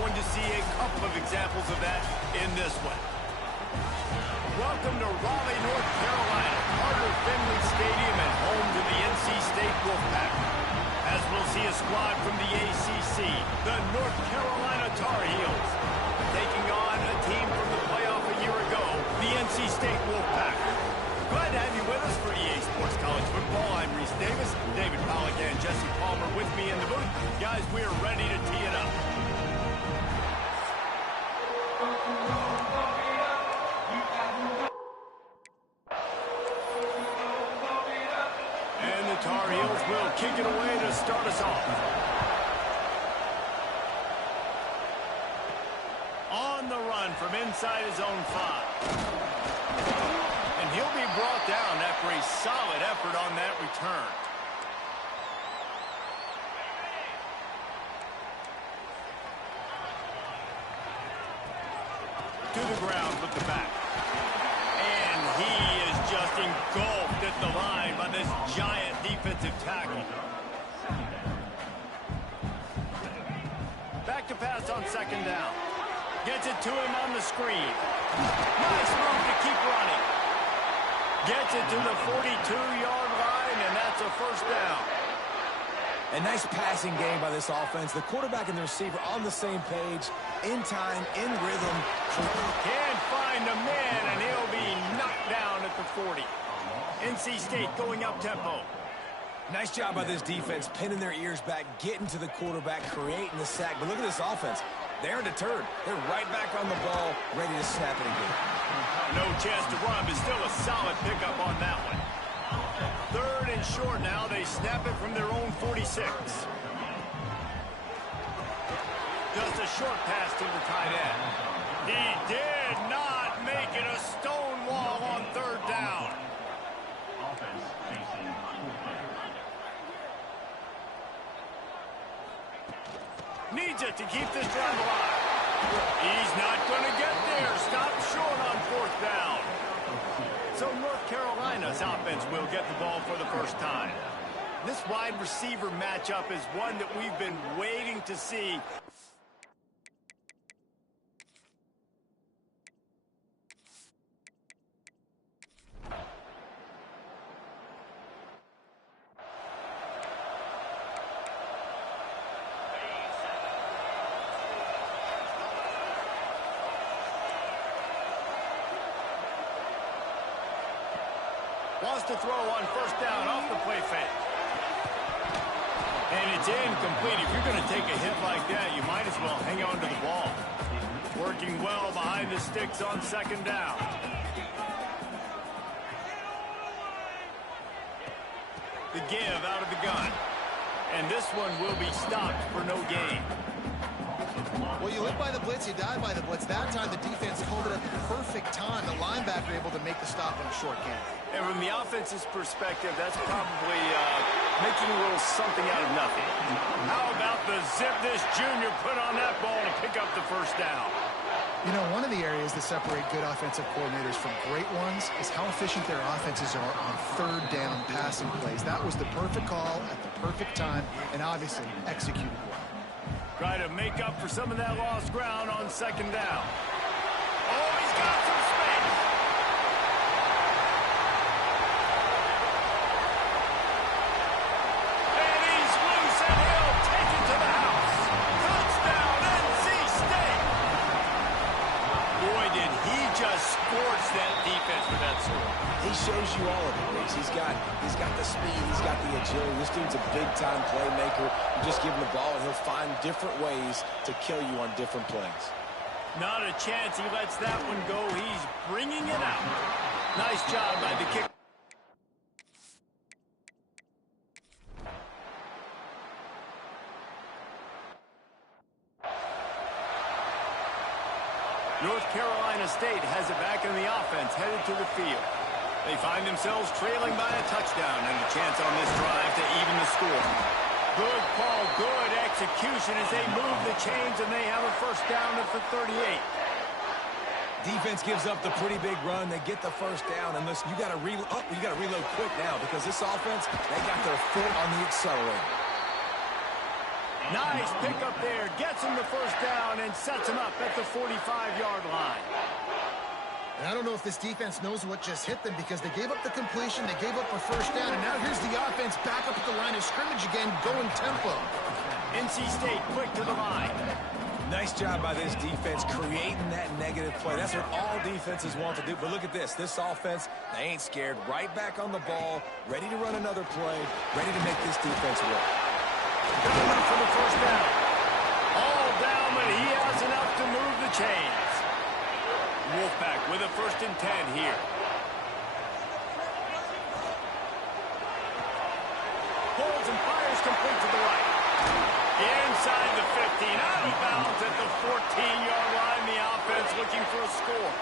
going to see a couple of examples of that in this one. Welcome to Raleigh, North Carolina, Carter Finley Stadium and home to the NC State Wolfpack. As we'll see a squad from the ACC, the North Carolina Tar Heels, taking on a team from the playoff a year ago, the NC State Wolfpack. Glad to have you with us for EA Sports College Football. I'm Reese Davis, David Pollack and Jesse Palmer with me in the booth. Guys, we are ready to tee it up. And the Tar Heels will kick it away to start us off. On the run from inside his own 5. And he'll be brought down after a solid effort on that return. To the ground with the back. And he is just engulfed at the line by this giant defensive tackle. Back to pass on second down. Gets it to him on the screen. Nice move to keep running. Gets it to the 42-yard line, and that's a first down. A nice passing game by this offense. The quarterback and the receiver on the same page, in time, in rhythm. Can't find a man, and he'll be knocked down at the 40. NC State going up-tempo. Nice job by this defense, pinning their ears back, getting to the quarterback, creating the sack. But look at this offense. They're deterred. They're right back on the ball, ready to snap it again. No chance to run, but still a solid pickup on that one. Third and short now. They snap it from their own 46. Just a short pass to the tight end. He did not make it a stone wall on third down. Needs it to keep this drive alive. He's not going to get there. Stop short on fourth down. So North Carolina's offense will get the ball for the first time. This wide receiver matchup is one that we've been waiting to see. Wants to throw on first down off the play fake. And it's incomplete. If you're going to take a hit like that, you might as well hang on to the ball. Working well behind the sticks on second down. The give out of the gun. And this one will be stopped for no gain. Well, you live by the blitz, you die by the blitz. That time the defense called it at the perfect time. The linebacker able to make the stop in a short game. And from the offense's perspective, that's probably making a little something out of nothing. How about the zip this junior put on that ball to pick up the first down? You know, one of the areas that separate good offensive coordinators from great ones is how efficient their offenses are on third down passing plays. That was the perfect call at the perfect time and obviously executed well. Try to make up for some of that lost ground on second down. Oh, he's got some space. And he's loose, and he'll take it to the house. Touchdown, NC State. Boy, did he just scorch that defense with that score. He shows you all of it, Reese. He's got the speed, he's got the agility. This dude's a big-time playmaker. You just give him the ball, and he'll find different ways to kill you on different plays. Not a chance he lets that one go. He's bringing it out. Nice job by the kick. North Carolina State has it back in the offense, headed to the field. They find themselves trailing by a touchdown and a chance on this drive to even the score. Good call, good execution as they move the chains, and they have a first down at the 38. Defense gives up the pretty big run. They get the first down, and listen, you got to reload quick now because this offense, they got their foot on the accelerator. Nice pickup there. Gets him the first down and sets him up at the 45-yard line. And I don't know if this defense knows what just hit them because they gave up the completion, they gave up a first down, and now here's the offense back up at the line of scrimmage again, going tempo. NC State quick to the line. Nice job by this defense creating that negative play. That's what all defenses want to do. But look at this. This offense, they ain't scared. Right back on the ball, ready to run another play, ready to make this defense work. Good enough for the first down. All down, but he has enough to move the chains. Wolfpack with a 1st and 10 here. Pulls and fires complete to the right. Inside the 15, out of bounds at the 14-yard line. The offense looking for a score.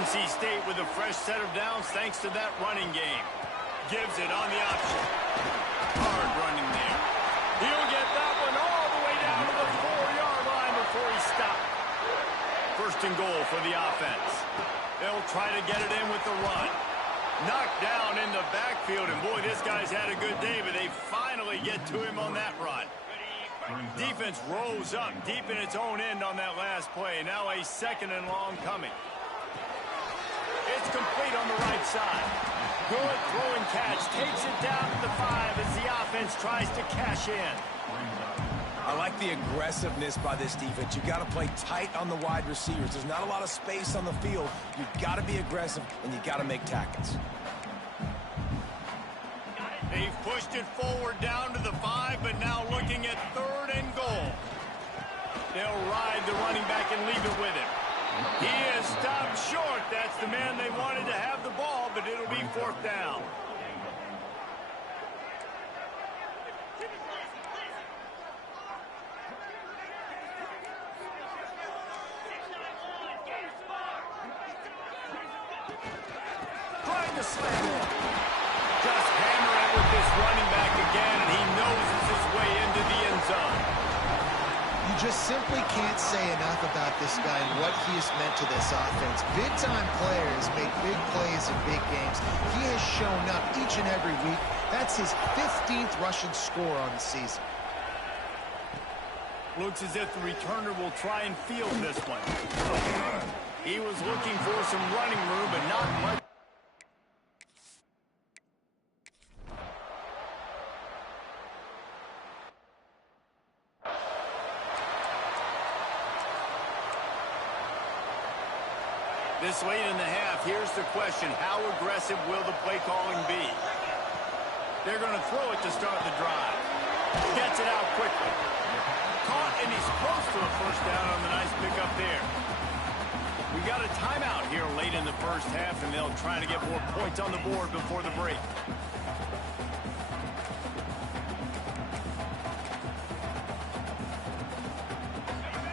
NC State with a fresh set of downs thanks to that running game. Gives it on the option. Hard running there. He'll get that one all the way down to the 4-yard line before he stopped. 1st and goal for the offense. They'll try to get it in with the run. Knocked down in the backfield, and boy, this guy's had a good day, but they finally get to him on that run. Defense rose up deep in its own end on that last play. Now a 2nd and long coming. It's complete on the right side. Good throw and catch. Takes it down to the 5 as the offense tries to cash in. I like the aggressiveness by this defense. You've got to play tight on the wide receivers. There's not a lot of space on the field. You've got to be aggressive, and you've got to make tackles. They've pushed it forward down to the 5, but now looking at 3rd and goal. They'll ride the running back and leave it with him. He is stopped short. That's the man they wanted to have the ball, but it'll be 4th down. Trying to slam it. Just hammer it with this running back again, and he noses his way into the end zone. You just simply can't say enough about this guy and what he has meant to this offense. Big-time players make big plays in big games. He has shown up each and every week. That's his 15th rushing score on the season. Looks as if the returner will try and field this one. He was looking for some running room, but not much. This late in the half, here's the question. How aggressive will the play calling be? They're going to throw it to start the drive. Gets it out quickly. Caught, and he's close to a first down on the nice pickup there. We got a timeout here late in the first half, and they'll try to get more points on the board before the break.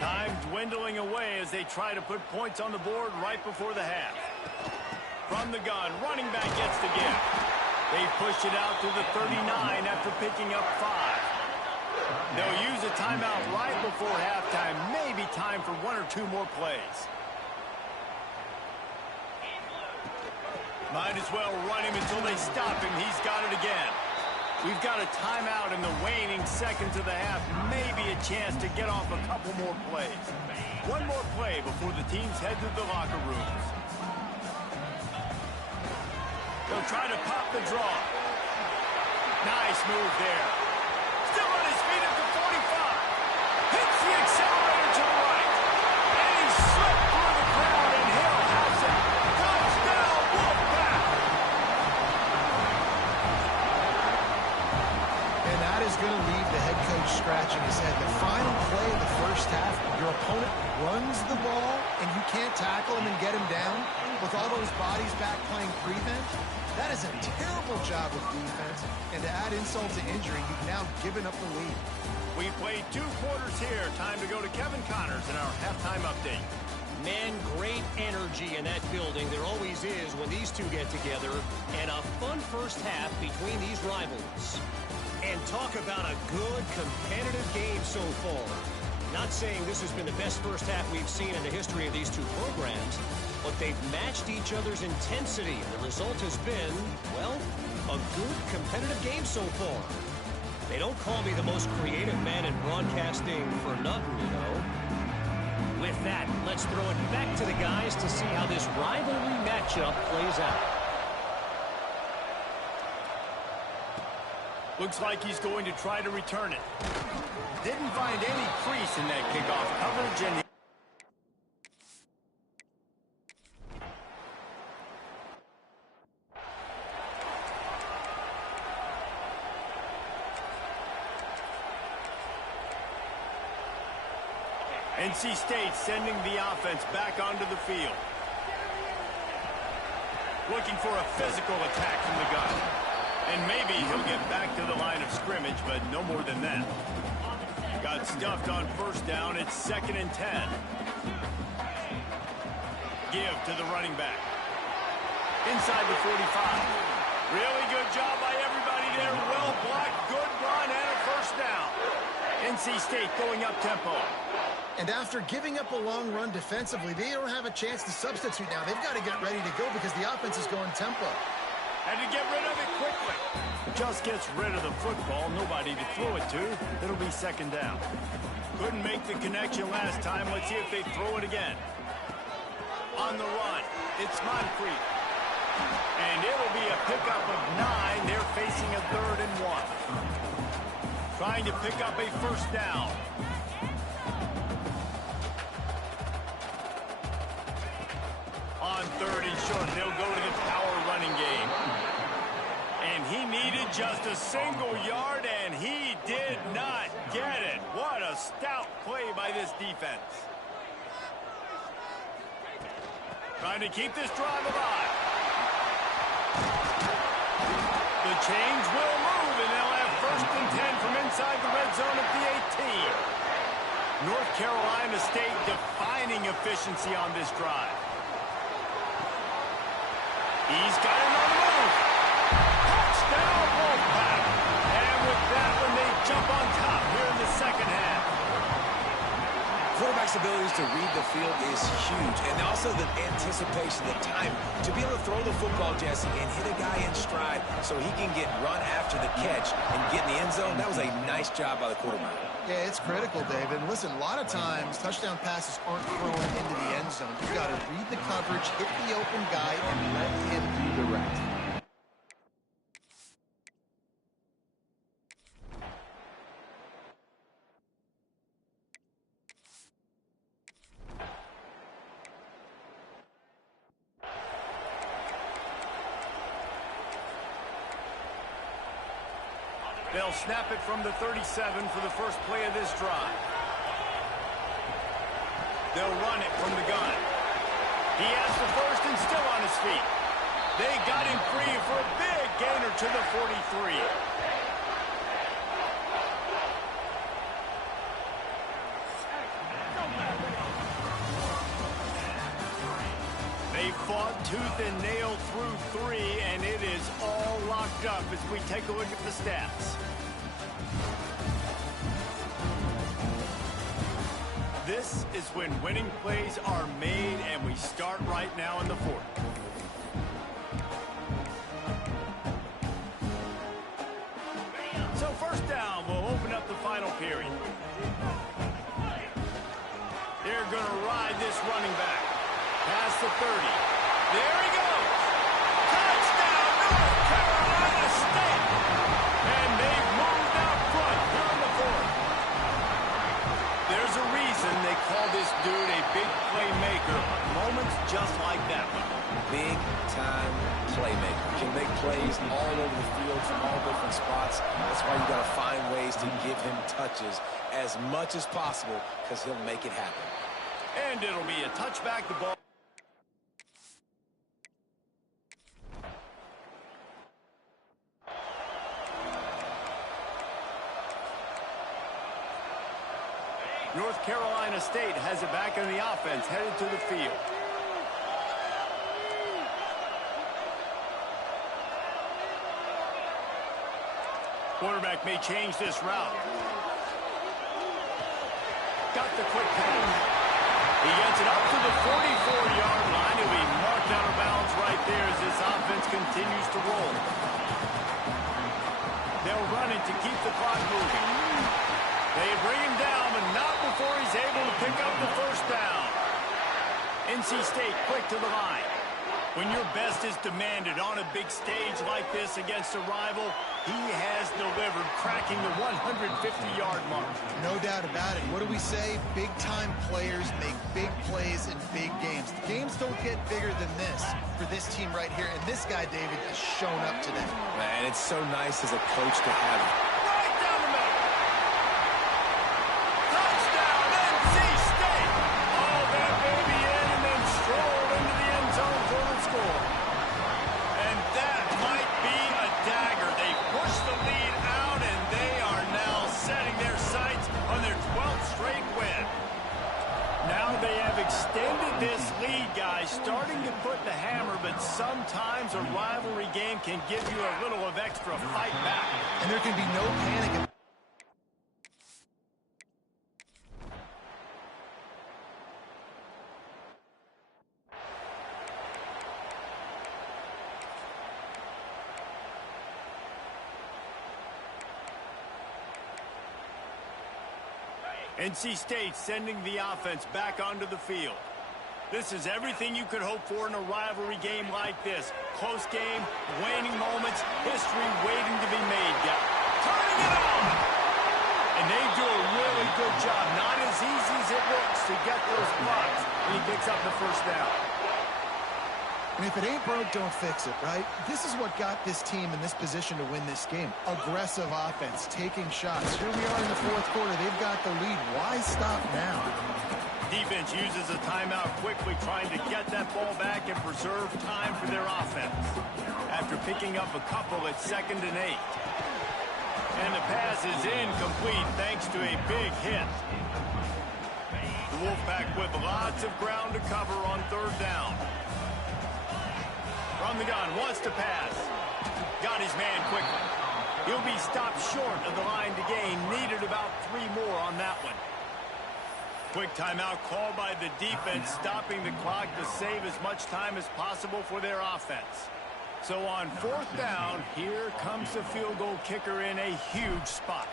Time dwindling away as they try to put points on the board right before the half. From the gun, running back gets the gift. They push it out to the 39 after picking up 5. They'll use a timeout right before halftime. Maybe time for 1 or 2 more plays. Might as well run him until they stop him. He's got it again. We've got a timeout in the waning seconds of the half. Maybe a chance to get off a couple more plays. 1 more play before the teams head to the locker rooms. They'll try to pop the draw. Nice move there. Still on his feet at the 45. Hits the accelerator to the right. And he slipped through the crowd, and Hill has it. Touchdown, Wolfpack! And that is going to leave the head coach scratching his head. The final play of the first half, your opponent runs the ball, and you can't tackle him and get him down with all those bodies back playing prevent. That is a terrible job of defense, and to add insult to injury, you've now given up the lead. We played 2 quarters here. Time to go to Kevin Connors in our halftime update. Man, great energy in that building. There always is when these two get together, and a fun first half between these rivals. And talk about a good competitive game so far. Not saying this has been the best first half we've seen in the history of these two programs, but they've matched each other's intensity. The result has been, well, a good competitive game so far. They don't call me the most creative man in broadcasting for nothing, you know. With that, let's throw it back to the guys to see how this rivalry matchup plays out. Looks like he's going to try to return it. Didn't find any crease in that kickoff coverage, and NC State sending the offense back onto the field. Looking for a physical attack from the gun. And maybe he'll get back to the line of scrimmage, but no more than that. Got stuffed on first down. It's 2nd and 10. Give to the running back. Inside the 45. Really good job by everybody there. Well blocked, good run, and a first down. NC State going up tempo. And after giving up a long run defensively, they don't have a chance to substitute now. They've got to get ready to go because the offense is going tempo. And to get rid of it quickly. Just gets rid of the football. Nobody to throw it to. It'll be 2nd down. Couldn't make the connection last time. Let's see if they throw it again. On the run, it's Moncrief. And it'll be a pickup of 9. They're facing a 3rd and 1. Trying to pick up a first down. On 3rd and short, they'll go to the power running game. And he needed just a single yard, and he did not get it. What a stout play by this defense. Trying to keep this drive alive. The chains will move, and they'll have 1st and 10 from inside the red zone at the 18. North Carolina State defining efficiency on this drive. He's got it on the move. Touchdown, Wolfpack. And with that one, they jump on top here in the 2nd half. Quarterback's abilities to read the field is huge, and also the anticipation, the time to be able to throw the football, Jesse, and hit a guy in stride so he can get run after the catch and get in the end zone. That was a nice job by the quarterback. Yeah, it's critical, David. Listen, a lot of times touchdown passes aren't thrown into the end zone. You've got to read the coverage, hit the open guy, and let him do the rest. They'll snap it from the 37 for the first play of this drive. They'll run it from the gun. He has the first and still on his feet. They got him free for a big gainer to the 43. They fought tooth and nail through 3, and it is all locked up as we take a look at the stats. This is when winning plays are made, and we start right now in the 4th. So 1st down will open up the final period. They're going to ride this running back. Past the 30. There he goes. Touchdown, North Carolina State. And they've moved out front here in the 4th. There's a reason they call this dude a big playmaker. Moments just like that one. Big-time playmaker. Can make plays all over the field from all different spots. That's why you got to find ways to give him touches as much as possible because he'll make it happen. And it'll be a touchback. The ball. North Carolina State has it back in the offense, headed to the field. Quarterback may change this route. Got the quick pass. He gets it up to the 44-yard line. He'll be marked out of bounds right there as this offense continues to roll. They'll run it to keep the clock moving. They bring him down, but not before he's able to pick up the first down. NC State quick to the line. When your best is demanded on a big stage like this against a rival, he has delivered, cracking the 150-yard mark. No doubt about it. What do we say? Big-time players make big plays in big games. The games don't get bigger than this for this team right here, and this guy, David, has shown up today. Man, it's so nice as a coach to have him. Right down the middle. Touchdown, NC State. All that baby in and then strolled into the end zone for the score. And that might be a dagger. They push the lead out, and they are now setting their sights on their 12th straight win. Now they have extended this lead, guys, starting to put the hammer, but sometimes a rivalry game can give you a little of extra fight back. And there can be no panic. NC State sending the offense back onto the field. This is everything you could hope for in a rivalry game like this. Close game, waning moments, history waiting to be made, guys. Turning it on! And they do a really good job. Not as easy as it looks to get those blocks. And he picks up the first down. And if it ain't broke, don't fix it, right? This is what got this team in this position to win this game. Aggressive offense, taking shots. Here we are in the fourth quarter. They've got the lead. Why stop now? Defense uses a timeout quickly, trying to get that ball back and preserve time for their offense. After picking up a couple at 2nd and 8. And the pass is incomplete thanks to a big hit. The Wolfpack with lots of ground to cover on 3rd down. From the gun, wants to pass. Got his man quickly. He'll be stopped short of the line to gain. Needed about 3 more on that one. Quick timeout called by the defense, stopping the clock to save as much time as possible for their offense. So on 4th down, here comes the field goal kicker in a huge spot.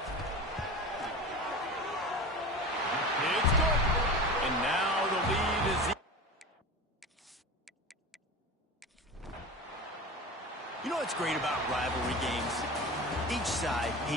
It's good. And now the lead is... You know what's great about rivalry games? Each side